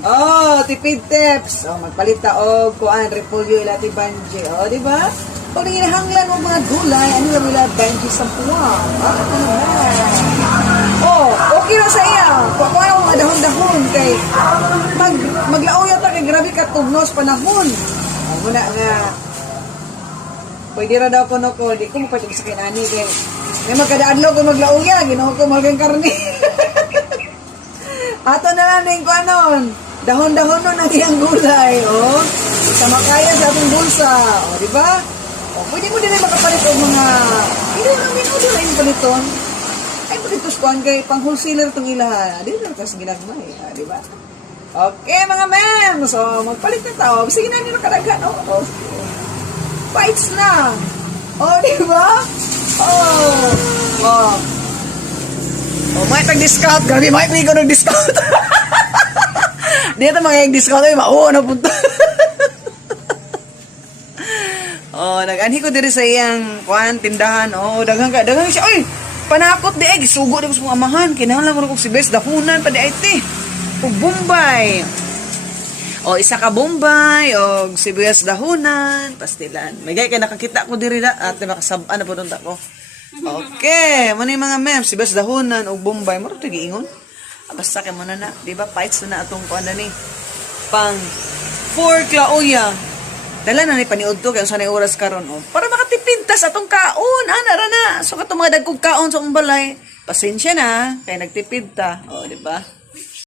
Oh, tipid tips. Oh, magpalit ta og kuan repolyo ila ti banji. Oh, di ba? Pag hinahanglan mo mga gulay, ano lang ila banji sa puwang. Ah, ano na. Oh, okay na sa iya. Kuha mo mga dahon-dahon kay maglaoy ta kay grabe ka tugnos panahon. Oh, muna nga. Pwede ra daw ko di ko mo pwede sa kinani kay may magkadaadlaw ko maglaoy ya, ginoo ko magang karne. Ato na lang din ko anon. Dahon-dahon nun ang iyang gulay, oh. Sama kaya sa atong bulsa, oh, di ba? Oh, pwede mo din ay makapalit o mga, hindi lang minudo na yung paliton. Ay, palitos ko ang kay pang wholesaler itong ilahan. Di lang kasi ginagmay, di ba? Okay, mga ma'am. So, magpalit na tao. Sige na, hindi na kalagan, oh. Fights na. Oh, di ba? Oh. Oh. Oh, may tag-discount. Grabe, may ko nag-discount. Dito mga discount ay mauo na punta. Oh, nag-anhi ko diri sa iyang kuan tindahan. Oh, daghang siya. Oy, panakot di ay sugo di ko sa amahan. Kinahanglan ko si best dahunan pa di ay ti. Og Bombay. Oh, isa ka Bombay og sibuyas dahunan, pastilan. May kay nakakita ko diri da at makasab-an na punta ko. Okay, mo ni mga ma'am, sibuyas dahunan og Bombay, maro giingon. Basta kay mo na, di ba? Fights na atong kuan na ni. Pang 4 klauya. Dala na ni paniud to kay unsa nay oras karon oh. Para makatipintas atong kaon, ana ra na. So katong mga dagkog kaon sa balay. Pasensya na kay nagtipid ta. Oh, di ba?